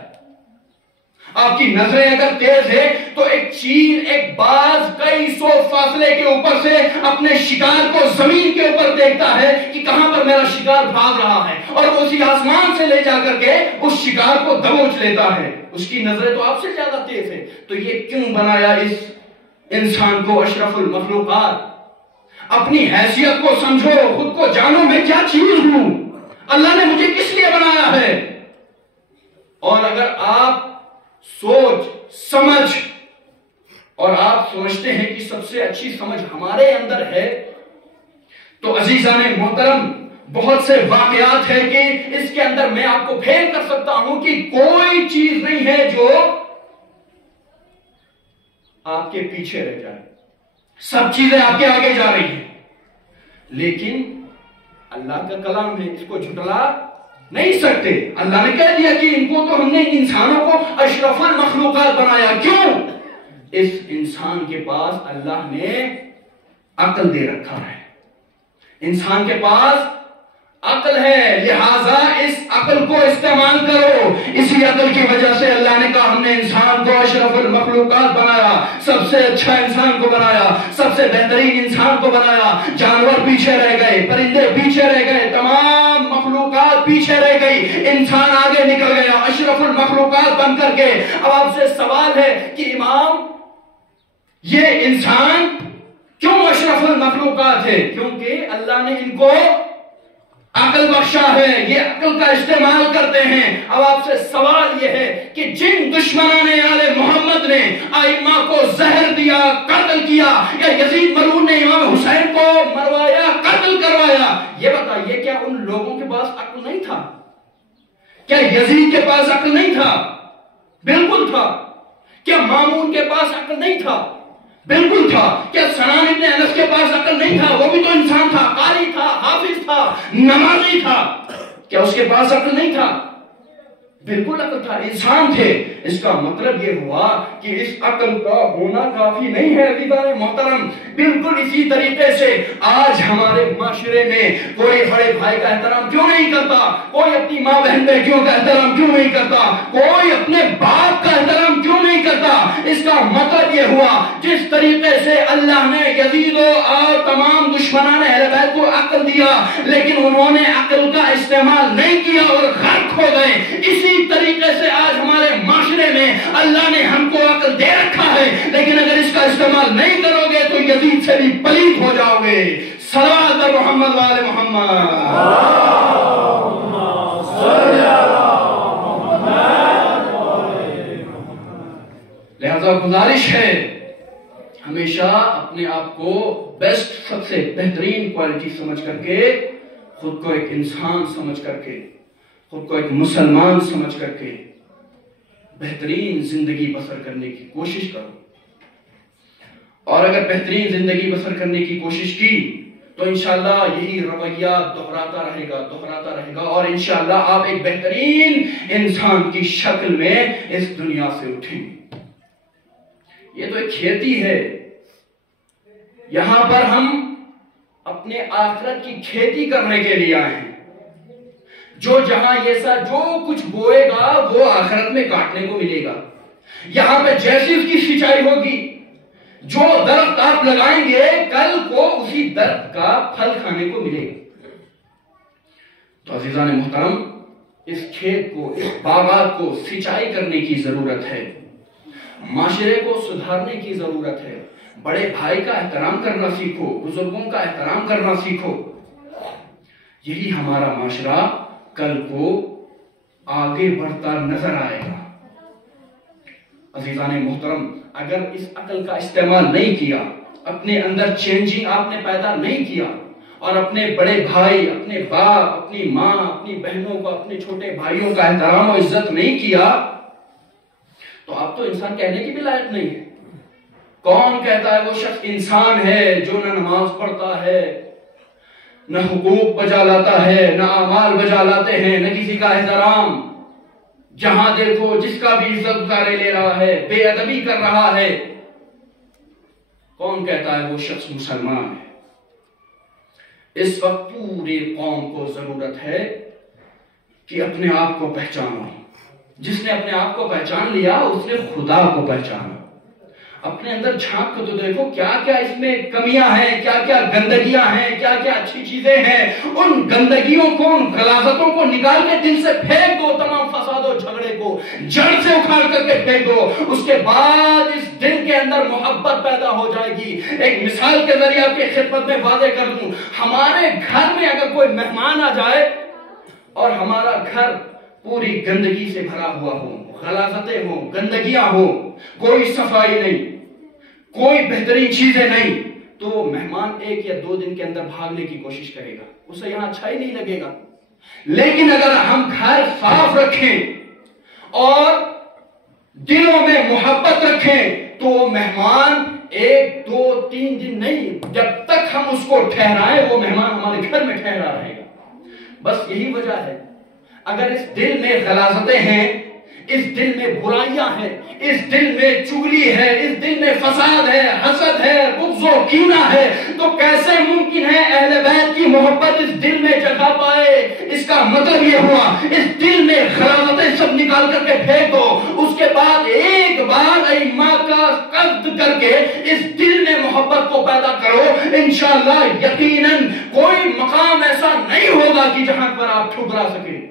آپ کی نظریں اگر تیز ہے تو ایک چیل ایک باز کئی سو فاصلے کے اوپر سے اپنے شکار کو زمین کے اوپر دیکھتا ہے کہ کہاں پر میرا شکار بھاگ رہا ہے، اور وہ اسی آسمان سے لے جا کر کے اس شکار کو دبوچ لیتا ہے. اس کی نظریں تو آپ سے زیادہ تیز ہے. تو یہ کیوں بنایا اس انسان کو اشرف المخلوقات؟ اپنی حیثیت کو سمجھو، خود کو جانو میں کیا چیز ہوں، اللہ نے مجھے کس لیے بنایا ہے. اور اگر آپ سوچ سمجھ اور آپ سمجھتے ہیں کہ سب سے اچھی سمجھ ہمارے اندر ہے، تو عزیزان محترم بہت سے واقعات ہے کہ اس کے اندر میں آپ کو پھیر کر سکتا ہوں کہ کوئی چیز نہیں ہے جو آپ کے پیچھے رہ جائے، سب چیزیں آپ کے آگے جا رہی ہیں. لیکن اللہ کا کلام ہے، اس کو جھٹلا نہیں سکتے. اللہ نے کہہ دیا کہ ان کو تو ہم نے انسانوں کو اشرف المخلوقات بنایا. کیوں؟ اس انسان کے پاس اللہ نے عقل دے رکھا ہے، انسان کے پاس عقل ہے، لہذا اس عقل کو استعمال کرو. اسی عقل کی وجہ سے اللہ نے کہا ہم نے انسان کو اشرف المخلوقات بنایا، سب سے اچھا انسان کو بنایا، سب سے بہترین انسان کو بنایا. جانور پیچھے رہ گئے، پرندے پیچھے رہ گئے، تمام مخلوقات پیچھے رہ گئی، انسان آگے نکل گیا اشرف المخلوقات بن کر کے. اب آپ سے سوال ہے کہ امام یہ انسان کیوں اشرف المخلوقات ہے؟ کیونکہ اللہ نے ان کو عقل بخشا ہے، یہ عقل کا استعمال کرتے ہیں. اب آپ سے سوال یہ ہے کہ جن دشمنان آل محمد نے ائمہ کو زہر دیا، قتل کیا، یا یزید ملعون نے امام حسین کو مروایا، قتل کروایا، یہ بتائیے کیا ان لوگوں کے پاس عقل نہیں تھا؟ کیا یزید کے پاس عقل نہیں تھا؟ بالکل تھا. کیا مامون کے پاس عقل نہیں تھا؟ بالکل تھا. کیا سنان ابن انس کے پاس عقل نہیں تھا؟ وہ بھی تو انسان تھا، قاری تھا، حافظ تھا، نمازی تھا. کیا اس کے پاس عقل نہیں تھا؟ بالکل عقل تھا، انسان تھے. اس کا مطلب یہ ہوا کہ اس عقل کا ہونا کافی نہیں ہے عزیزان محترم. بالکل اسی طریقے سے آج ہمارے معاشرے میں کوئی بڑے بھائی کا احترام کیوں نہیں کرتا، کوئی اپنی ماں بہن بیٹیوں کا احترام کیوں نہیں کرتا، کوئی اپنے باپ کا احترام کیوں نہیں کرتا؟ اس کا مطلب یہ ہوا جس طریقے سے اللہ نے یزید اور تمام دشمنان اہل بیت کو عقل دیا، لیکن انہوں نے عقل کا استعمال نہیں کیا اور غرق ہو گئے، اسی طریقے سے آج ہمارے معاشرے میں اللہ نے ہم کو عقل دے رکھا ہے، لیکن اگر اس کا استعمال نہیں کرو گے تو یزید سے بھی پلید ہو جاؤ گے. صلوات بر محمد و آل محمد. لہذا گزارش ہے ہمیشہ اپنے آپ کو بیسٹ، سب سے بہترین کوالٹی سمجھ کر کے، خود کو ایک انسان سمجھ کر کے، خود کو ایک مسلمان سمجھ کر کے بہترین زندگی بسر کرنے کی کوشش کرو. اور اگر بہترین زندگی بسر کرنے کی کوشش کی تو انشاءاللہ یہی رویہ دہراتا رہے گا اور انشاءاللہ آپ ایک بہترین انسان کی شکل میں اس دنیا سے اٹھیں گے. یہ تو ایک کھیتی ہے، یہاں پر ہم اپنے آخرت کی کھیتی کرنے کے لیے آئے ہیں. جو جہاں جو کچھ بوئے گا وہ آخرت میں کاٹنے کو ملے گا. یہاں پہ جیسی اس کی سچائی ہوگی، جو درخت آپ لگائیں گے کل کو اسی درخت کا پھل کھانے کو ملے گا. تو عزیزان محترم اس کھیت کو، اس باغات کو سچائی کرنے کی ضرورت ہے، معاشرے کو سدھارنے کی ضرورت ہے. بڑے بھائی کا احترام کرنا سیکھو، بزرگوں کا احترام کرنا سیکھو. یہی ہمارا معاشرہ کل کو آگے بڑھتا نظر آئے گا. عزیزان محترم اگر اس عقل کا استعمال نہیں کیا، اپنے اندر چینجنگ آپ نے پیدا نہیں کیا، اور اپنے بڑے بھائی، اپنے باپ، اپنی ماں، اپنی بہنوں کو، اپنے چھوٹے بھائیوں کا احترام و عزت نہیں کیا، تو آپ تو انسان کہنے کی بھی لائق نہیں ہے. کون کہتا ہے وہ شخص انسان ہے جو نہ نماز پڑھتا ہے، نہ حقوق بجا لاتا ہے، نہ اعمال بجا لاتے ہیں، نہ کسی کا احترام، جہاں دیکھو جس کا بھی عزت اتارے لے رہا ہے، بے ادبی کر رہا ہے. کون کہتا ہے وہ شخص مسلمان ہے؟ اس وقت پوری قوم کو ضرورت ہے کہ اپنے آپ کو پہچانو، جس نے اپنے آپ کو پہچان لیا اس نے خدا کو پہچانا۔ اپنے اندر جھانک کے تو دیکھو کیا کیا اس میں کمیاں ہیں، کیا کیا گندگیاں ہیں، کیا کیا اچھی چیزیں ہیں۔ ان گندگیوں کو، ان غلاظتوں کو نکال کے دل سے پھینک دو، تمام فساد و جھگڑے کو جڑ سے اکھاڑ کر کے پھینک دو۔ اس کے بعد اس دل کے اندر محبت پیدا ہو جائے گی۔ ایک مثال کے ذریعے آپ کی خدمت میں واضح کر دوں، ہمارے گھر میں اگر کوئی مہمان آ جائے اور ہمارا گھر پوری گندگی سے بھرا ہوا ہو، غلاظتیں ہوں، گندگیاں ہوں، کوئی صفائی نہیں، کوئی بہترین چیزیں نہیں، تو مہمان 1 یا 2 دن کے اندر بھاگنے کی کوشش کرے گا، اسے یہاں اچھا ہی نہیں لگے گا۔ لیکن اگر ہم گھر صاف رکھیں اور دلوں میں محبت رکھیں تو مہمان 1 2 3 دن نہیں، جب تک ہم اس کو ٹھہرائیں وہ مہمان ہمارے گھر میں ٹھہرا رہے گا۔ بس یہی وجہ ہے، اگر اس دل میں غلاظتیں ہیں، اس دل میں برائیاں ہیں، اس دل میں چغلی ہے، اس دل میں فساد ہے، حسد ہے، بغض و کینہ ہے، تو کیسے ممکن ہے اہل بیت کی محبت اس دل میں جگہ پائے؟ اس کا مطلب یہ ہوا اس دل میں غلاظتیں سب نکال کر کے پھینک دو، اس کے بعد ایک بار ایما کا قصد کر کے اس دل میں محبت کو پیدا کرو، انشاءاللہ یقیناً کوئی مقام ایسا نہیں ہوگا کہ جہاں پر آپ ٹھکرا سکیں۔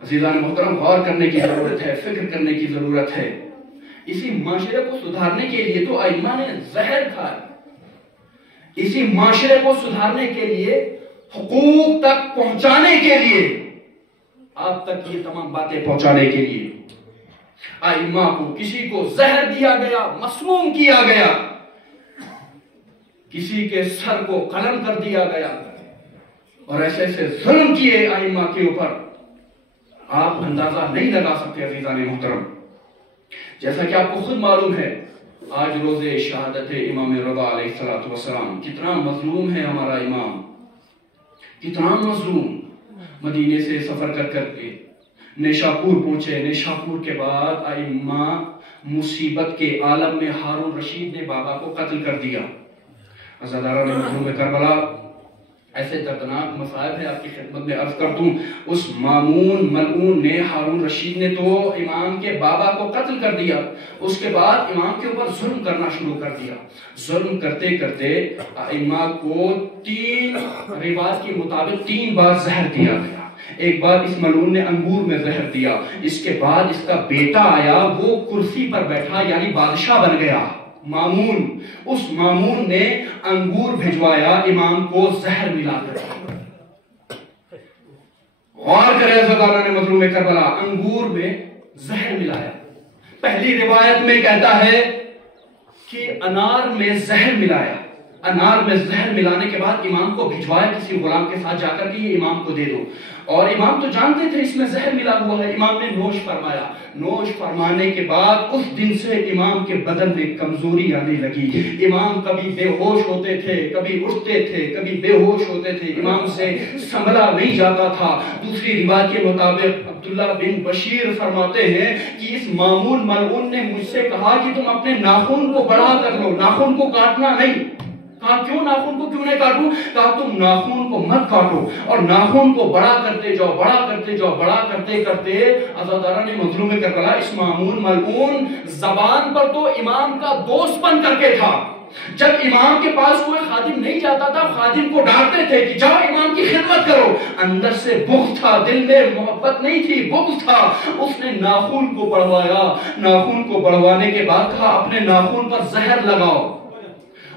عزیزان محترم، غور کرنے کی ضرورت ہے، فکر کرنے کی ضرورت ہے۔ اسی معاشرے کو سدھارنے کے لیے تو ائمہ نے زہر کھایا، اسی معاشرے کو سدھارنے کے لیے، حقوق تک پہنچانے کے لیے، آپ تک یہ تمام باتیں پہنچانے کے لیے ائمہ کو کسی کو زہر دیا گیا، مسموم کیا گیا، کسی کے سر کو قلم کر دیا گیا، اور ایسے ایسے ظلم کیے ائمہ کے اوپر، آپ اندازہ نہیں لگا سکتے عزیزان محترم۔ جیسا کہ آپ کو خود معلوم ہے، آج روز شہادت امام رضا علیہ السلام، کتنا مظلوم ہے ہمارا امام، کتنا مظلوم۔ مدینے سے سفر کر کر کے نیشاپور پہنچے، نیشاپور کے بعد ائمہ مصیبت کے عالم میں ہارون رشید نے بابا کو قتل کر دیا۔ عزادارہ نے مظلوم کربلا، ایسے دردناک مصائب ہے، آپ کی خدمت میں عرض کر دوں، اس مامون ملعون نے، ہارون رشید نے تو امام کے بابا کو قتل کر دیا، اس کے بعد امام کے اوپر ظلم کرنا شروع کر دیا۔ ظلم کرتے کرتے ائمہ کو 3 روایت کے مطابق 3 بار زہر دیا گیا۔ ایک بار اس ملعون نے انگور میں زہر دیا، اس کے بعد اس کا بیٹا آیا، وہ کرسی پر بیٹھا یعنی بادشاہ بن گیا، مامون۔ اس مامون نے انگور بھجوایا امام کو زہر ملا کر۔ غور کرے عزادارہ نے مظلوم کربلا، انگور میں زہر ملایا۔ پہلی روایت میں کہتا ہے کہ انار میں زہر ملایا، انار میں زہر ملانے کے بعد امام کو بھجوایا کسی غلام کے ساتھ جا کر کہ یہ امام کو دے دو، اور امام تو جانتے تھے اس میں زہر ملا ہوا ہے۔ امام نے نوش فرمایا، نوش فرمانے کے بعد اس دن سے امام کے بدن میں کمزوری آنے لگی۔ امام کبھی بے ہوش ہوتے تھے، کبھی اٹھتے تھے، کبھی بے ہوش ہوتے تھے، امام سے سنبھلا نہیں جاتا تھا۔ دوسری روایت کے مطابق عبداللہ بن بشیر فرماتے ہیں کہ اس مامون ملعون نے مجھ سے کہا کہ تم اپنے ناخن کو بڑا کر لو، ناخن کو کاٹنا نہیں۔ کہا کیوں ناخن کو کیوں نہیں کاٹوں؟ کہا تم ناخن کو مت کاٹو اور ناخن کو بڑا کرتے جاؤ، بڑا کرتے جاؤ، بڑا کرتے کرتے عزادارہ نے مظلوم کربلا، اس مامون ملعون زبان پر تو امام کا دوست بن کر کے تھا، جب امام کے پاس کوئی خادم نہیں جاتا تھا خادم کو ڈانٹتے تھے کہ جاؤ امام کی خدمت کرو، اندر سے بغض تھا، دل میں محبت نہیں تھی، بغض تھا۔ اس نے ناخن کو بڑھوایا، ناخن کو بڑھوانے کے بعد کہا اپنے ناخن پر زہر لگاؤ،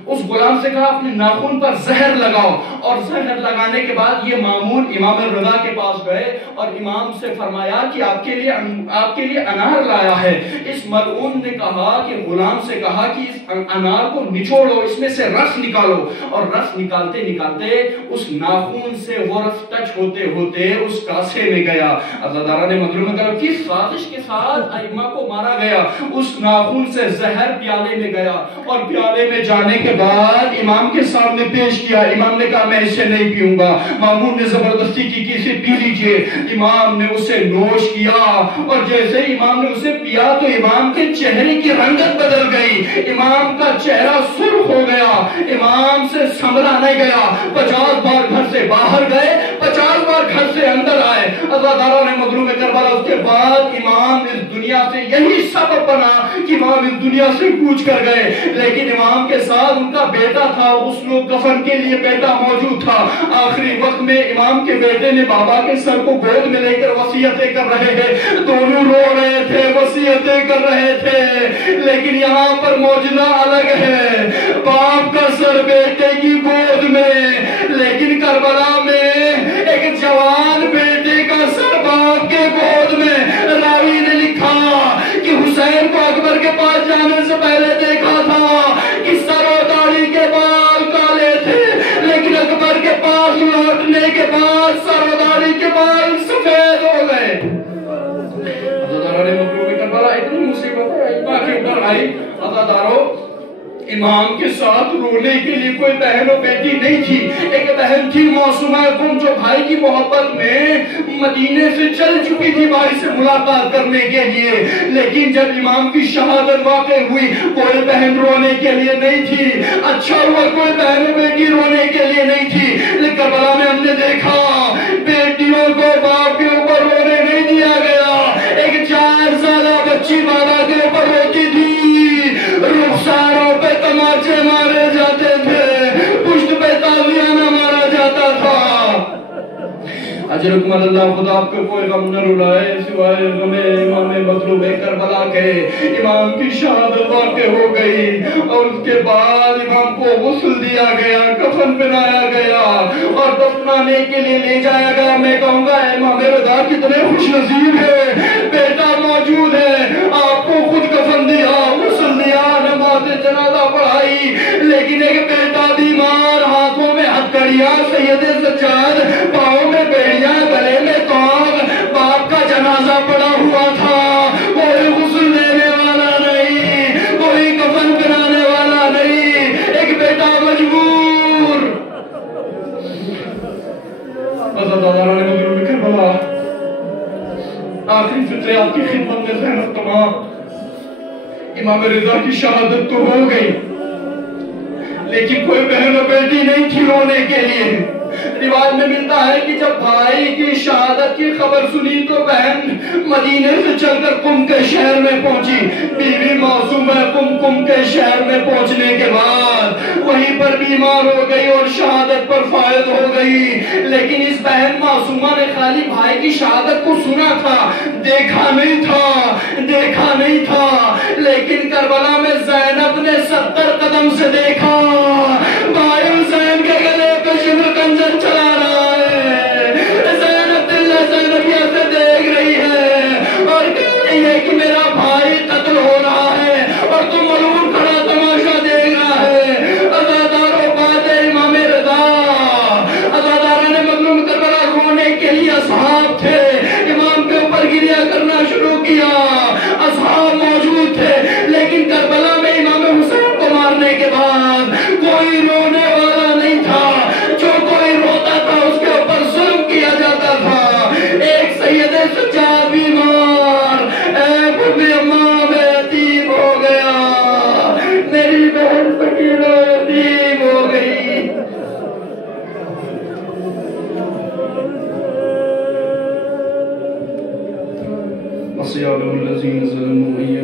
اس غلام سے کہا اپنے ناخن پر زہر لگاؤ، اور زہر لگانے کے بعد یہ مامون امام رضا کے پاس گئے اور امام سے فرمایا کہ آپ کے لیے انار لایا ہے۔ اس ملعون نے کہا کہ غلام سے کہا کہ اس انار کو نچوڑو، اس میں سے رس نکالو، اور رس نکالتے نکالتے اس ناخن سے وہ رس ٹچ ہوتے ہوتے اس کاسے میں گیا۔ عزادارہ نے مظلوم کہا کس سازش کے ساتھ ائمہ کو مارا گیا؟ اس ناخن سے زہر پیالے میں گیا، اور پیالے میں جانے کے بعد امام کے سامنے پیش کیا۔ امام نے کہا میں اسے نہیں پیوں گا۔ مامون نے زبردستی کی کہ اسے پی لیجئے۔ امام نے اسے نوش کیا، اور جیسے امام نے اسے پیا تو امام کے چہرے کی رنگت بدل گئی، امام کا چہرہ سرخ ہو گیا، امام سے سنبھلا نہیں گیا۔ 50 بار گھر سے باہر گئے، 50 بار گھر سے سے اندر آئے. عزاداران مظلوم کربلا اس کے بعد امام اس دنیا سے یہی سبب بنا کہ امام اس دنیا سے کوچ کر گئے. لیکن امام کے ساتھ ان کا بیٹا تھا, غسل و کفن کے لیے بیٹا موجود تھا. آخری وقت میں امام کے بیٹے نے بابا کے سر کو گود میں لے کر وصیتیں کر رہے ہیں. دونوں رو رہے تھے, وصیتیں کر رہے تھے. لیکن یہاں پر معجزہ الگ ہے. باپ کا سر بیٹے کی گود میں, لیکن کربلا میں ایک جوان بیٹے کا سر باپ کے گود میں. راوی نے لکھا کہ حسین کو اکبر کے پاس جانے سے پہلے دیکھا تھا کہ سر و داڑھی کے بال کالے تھے, لیکن اکبر کے پاس لوٹنے کے بعد سر و داڑھی کے بال سفید ہو گئے. عزاداران مظلوم کربلا اتنی مصیبت کے اوپر آئی. عزاداروں, امام کے ساتھ رونے کے لیے کوئی بہن و بیٹی نہیں تھی. ایک بہن تھی معصومہ قم جو بھائی کی محبت میں مدینے سے چل چکی تھی بھائی سے ملاقات کرنے کے لیے. لیکن جب امام کی شہادت واقع ہوئی کوئی بہن رونے کے لیے نہیں تھی. اچھا ہوا کوئی بہن و بیٹی رونے کے لیے نہیں تھی. لیکن کربلا میں ہم نے دیکھا بیٹیوں کو باپ کے اوپر رونے نہیں دیا گیا. ایک 4 سالہ بچی بابا کے اوپر روتی تھی, رخساروں پہ تماچے مارے جاتے تھے, پشت پہ تازیانہ مارا جاتا تھا. اجرکم اللہ, خدا آپ کو کوئی غم نہ رلائے سوائے غم امام مظلوم کربلا کے. امام کی شہادت واقع ہو گئی اور اس کے بعد امام کو غسل دیا گیا, کفن پہنایا گیا اور دفنانے کے لیے لے جایا گیا. میں کہوں گا امام رضا کتنے خوش نصیب ہے, بیٹا موجود ہے, آپ کو خود کفن دیا, غسل دیا, نماز جنازہ پڑھائی. لیکن ایک بیٹا بیمار, ہاتھوں میں ہتھکڑیاں, سید سجاد پاؤں میں بیڑیاں, گلے میں توق, باپ کا جنازہ پڑا ہوا تھا. کوئی غسل دینے والا نہیں, کوئی کفن پہنانے والا نہیں, ایک بیٹا مجبور. عزاداران مظلوم کربلا, آخری فطرے آپ کی خدمت میں زینب تمام. امام رضا کی شہادت تو ہو گئی لیکن کوئی بہن و بیٹی نہیں تھی رونے کے لیے. روایت میں ملتا ہے کہ جب بھائی کی شہادت کی خبر سنی تو بہن مدینے سے چل کر قم کے شہر میں پہنچی. بیوی معصومہ قم کے شہر میں پہنچنے کے بعد وہیں پر بیمار ہو گئی اور شہادت پر فائز ہو گئی. لیکن اس بہن معصومہ نے خالی بھائی کی شہادت کو سنا تھا, دیکھا نہیں تھا. لیکن کربلا میں زینب نے 70 قدم سے دیکھا بھائی حسین کے گلے پہ شمر کنجر چلا رہا ہے. زینب زینبیہ سے دیکھ رہی ہے اور کہہ رہی ہے کہ میرا بھائی قتل ہو رہا ہے اور تم ملعون کھڑا تماشا دیکھ رہا ہے. عزاداروں, بعد امام رضا عزاداران مظلوم کربلا رونے کے لیے اصحاب تھے. امام کے اوپر گریہ کرنا شروع کیا, اصحاب موجود تھے. لیکن کربلا میں امام حسین کو مارنے کے بعد کوئی رونے والا نہیں تھا. جو کوئی روتا تھا اس کے اوپر ظلم کیا جاتا تھا. ایک سید سجاد بیمار, اے بھولی امام یتیم ہو گیا, میری بہن سکینہ یتیم ہو گئی. وَسِيَعْلَمُ الَّذِينَ ظَلَمُوا أَيَّ